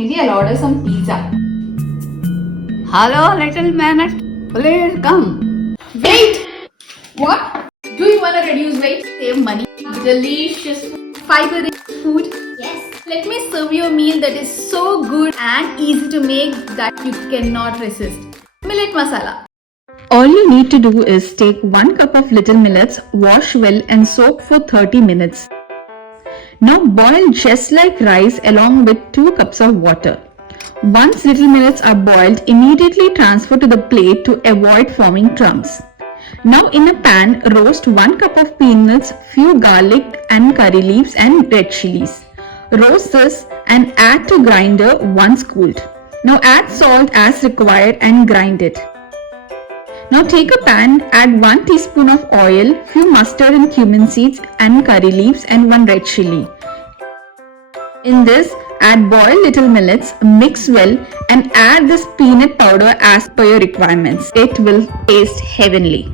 Maybe I'll order some pizza. Hello, little man. Please come. Wait! What? Do you want to reduce weight, save money, delicious, fiber-rich food? Yes. Let me serve you a meal that is so good and easy to make that you cannot resist. Millet Masala. All you need to do is take 1 cup of little millets, wash well and soak for 30 minutes. Now boil just like rice along with 2 cups of water. Once little millets are boiled, immediately transfer to the plate to avoid forming clumps. Now in a pan, roast 1 cup of peanuts, few garlic and curry leaves and red chilies. Roast this and add to grinder once cooled. Now add salt as required and grind it. Now take a pan, add 1 teaspoon of oil, few mustard and cumin seeds and curry leaves and 1 red chili. In this, add boiled little millets, mix well and add this peanut powder as per your requirements. It will taste heavenly.